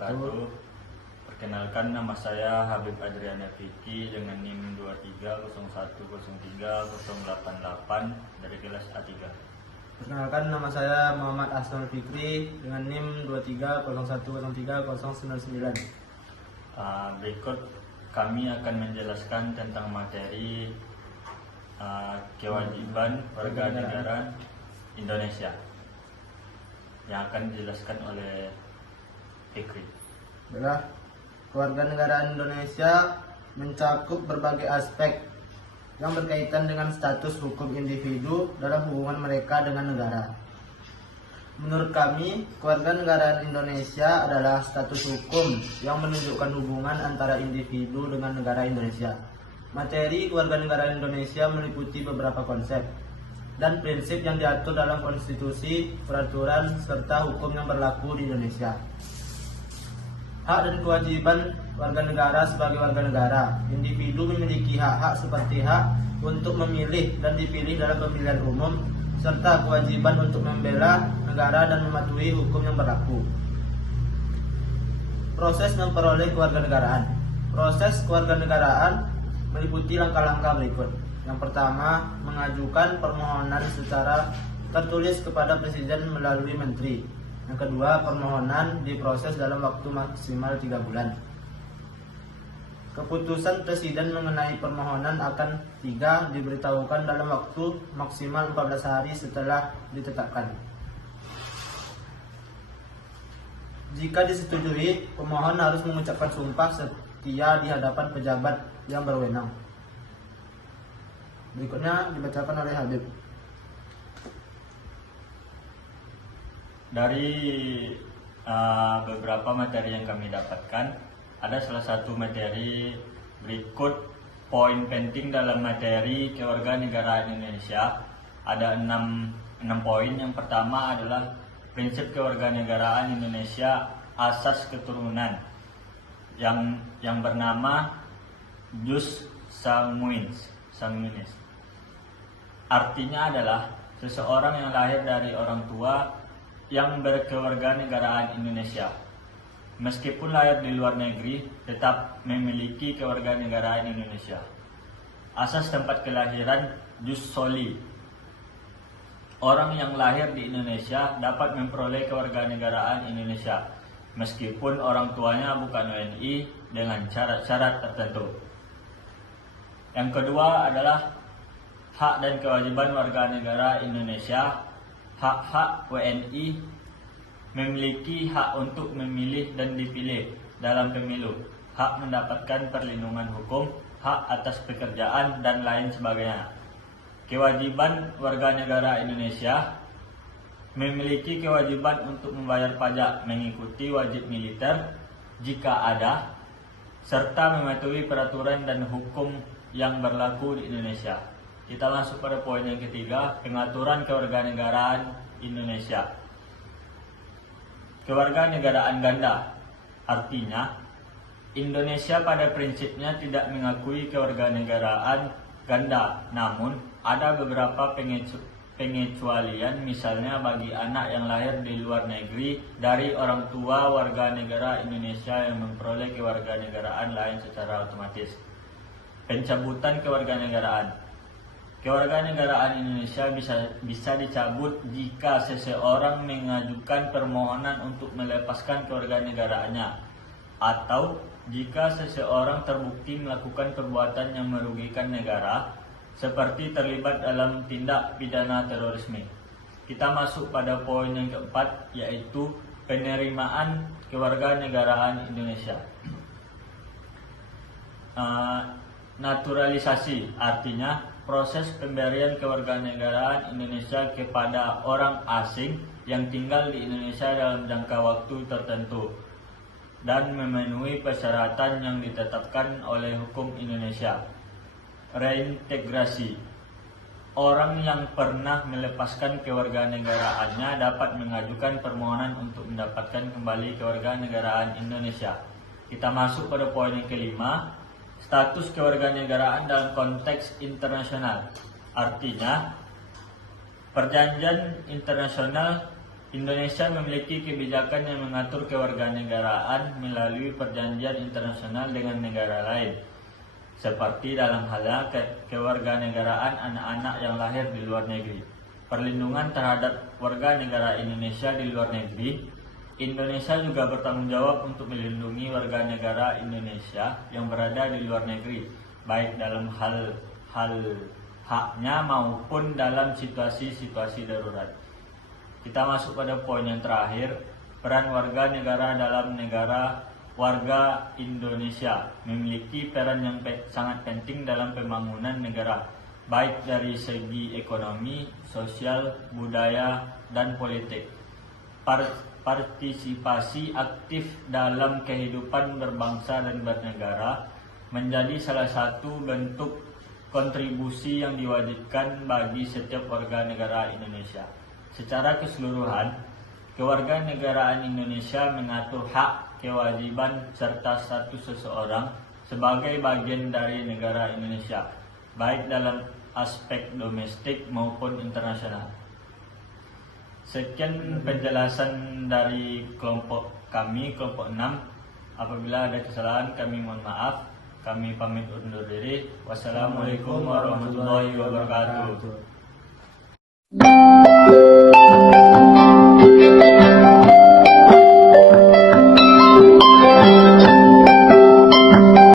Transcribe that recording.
wabarakatuh. Perkenalkan, nama saya Habib Adriana Fikri dengan NIM 2301030088 dari kelas A3. Perkenalkan, nama saya Muhammad Asnul Fikri dengan NIM 2301030099. Berikut kami akan menjelaskan tentang materi kewajiban warga negara Indonesia yang akan dijelaskan oleh Fikri. Adalah kewarganegaraan Indonesia mencakup berbagai aspek yang berkaitan dengan status hukum individu dalam hubungan mereka dengan negara. Menurut kami, kewarganegaraan Indonesia adalah status hukum yang menunjukkan hubungan antara individu dengan negara Indonesia. Materi kewarganegaraan Indonesia meliputi beberapa konsep dan prinsip yang diatur dalam konstitusi, peraturan, serta hukum yang berlaku di Indonesia. Hak dan kewajiban warga negara sebagai warga negara. Individu memiliki hak-hak seperti hak untuk memilih dan dipilih dalam pemilihan umum, serta kewajiban untuk membela negara dan mematuhi hukum yang berlaku. Proses memperoleh kewarganegaraan. Proses kewarganegaraan meliputi langkah-langkah berikut. Yang pertama, mengajukan permohonan secara tertulis kepada Presiden melalui Menteri. Yang kedua, permohonan diproses dalam waktu maksimal 3 bulan. Keputusan Presiden mengenai permohonan akan diberitahukan dalam waktu maksimal 14 hari setelah ditetapkan. Jika disetujui, pemohon harus mengucapkan sumpah setia di hadapan pejabat yang berwenang. Berikutnya dibacakan oleh Habib. Dari beberapa materi yang kami dapatkan, ada salah satu materi berikut poin penting dalam materi kewarganegaraan Indonesia. Ada 6 poin. Yang pertama adalah prinsip kewarganegaraan Indonesia asas keturunan yang bernama jus sanguinis. Artinya adalah seseorang yang lahir dari orang tua yang berkewarganegaraan Indonesia, meskipun lahir di luar negeri, tetap memiliki kewarganegaraan Indonesia. Asas tempat kelahiran jus soli. Orang yang lahir di Indonesia dapat memperoleh kewarganegaraan Indonesia, meskipun orang tuanya bukan WNI dengan syarat-syarat tertentu. Yang kedua adalah hak dan kewajiban warga negara Indonesia. Hak-hak WNI memiliki hak untuk memilih dan dipilih dalam pemilu, hak mendapatkan perlindungan hukum, hak atas pekerjaan, dan lain sebagainya. Kewajiban warga negara Indonesia memiliki kewajiban untuk membayar pajak, mengikuti wajib militer jika ada, serta mematuhi peraturan dan hukum yang berlaku di Indonesia. Kita masuk pada poin yang ketiga, pengaturan kewarganegaraan Indonesia. Kewarganegaraan ganda, artinya Indonesia pada prinsipnya tidak mengakui kewarganegaraan ganda, namun ada beberapa pengecualian, misalnya bagi anak yang lahir di luar negeri dari orang tua warga negara Indonesia yang memperoleh kewarganegaraan lain secara otomatis. Pencabutan kewarganegaraan. Kewarganegaraan Indonesia bisa dicabut jika seseorang mengajukan permohonan untuk melepaskan kewarganegaraannya, atau jika seseorang terbukti melakukan perbuatan yang merugikan negara, seperti terlibat dalam tindak pidana terorisme. Kita masuk pada poin yang keempat, yaitu penerimaan kewarganegaraan Indonesia. Naturalisasi, artinya proses pemberian kewarganegaraan Indonesia kepada orang asing yang tinggal di Indonesia dalam jangka waktu tertentu dan memenuhi persyaratan yang ditetapkan oleh hukum Indonesia. Reintegrasi. Orang yang pernah melepaskan kewarganegaraannya dapat mengajukan permohonan untuk mendapatkan kembali kewarganegaraan Indonesia. Kita masuk pada poin yang kelima, status kewarganegaraan dalam konteks internasional. Artinya, perjanjian internasional Indonesia memiliki kebijakan yang mengatur kewarganegaraan melalui perjanjian internasional dengan negara lain, seperti dalam halnya kewarganegaraan anak-anak yang lahir di luar negeri, perlindungan terhadap warga negara Indonesia di luar negeri. Indonesia juga bertanggung jawab untuk melindungi warga negara Indonesia yang berada di luar negeri, baik dalam hal haknya maupun dalam situasi-situasi darurat. Kita masuk pada poin yang terakhir, peran warga negara dalam negara. Warga Indonesia memiliki peran yang sangat penting dalam pembangunan negara, baik dari segi ekonomi, sosial, budaya, dan politik. Partisipasi aktif dalam kehidupan berbangsa dan bernegara menjadi salah satu bentuk kontribusi yang diwajibkan bagi setiap warga negara Indonesia. Secara keseluruhan, kewarganegaraan Indonesia mengatur hak, kewajiban, serta status seseorang sebagai bagian dari negara Indonesia, baik dalam aspek domestik maupun internasional. Sekian penjelasan dari kelompok kami, kelompok 6. Apabila ada kesalahan, kami mohon maaf. Kami pamit undur diri. Wassalamualaikum warahmatullahi wabarakatuh.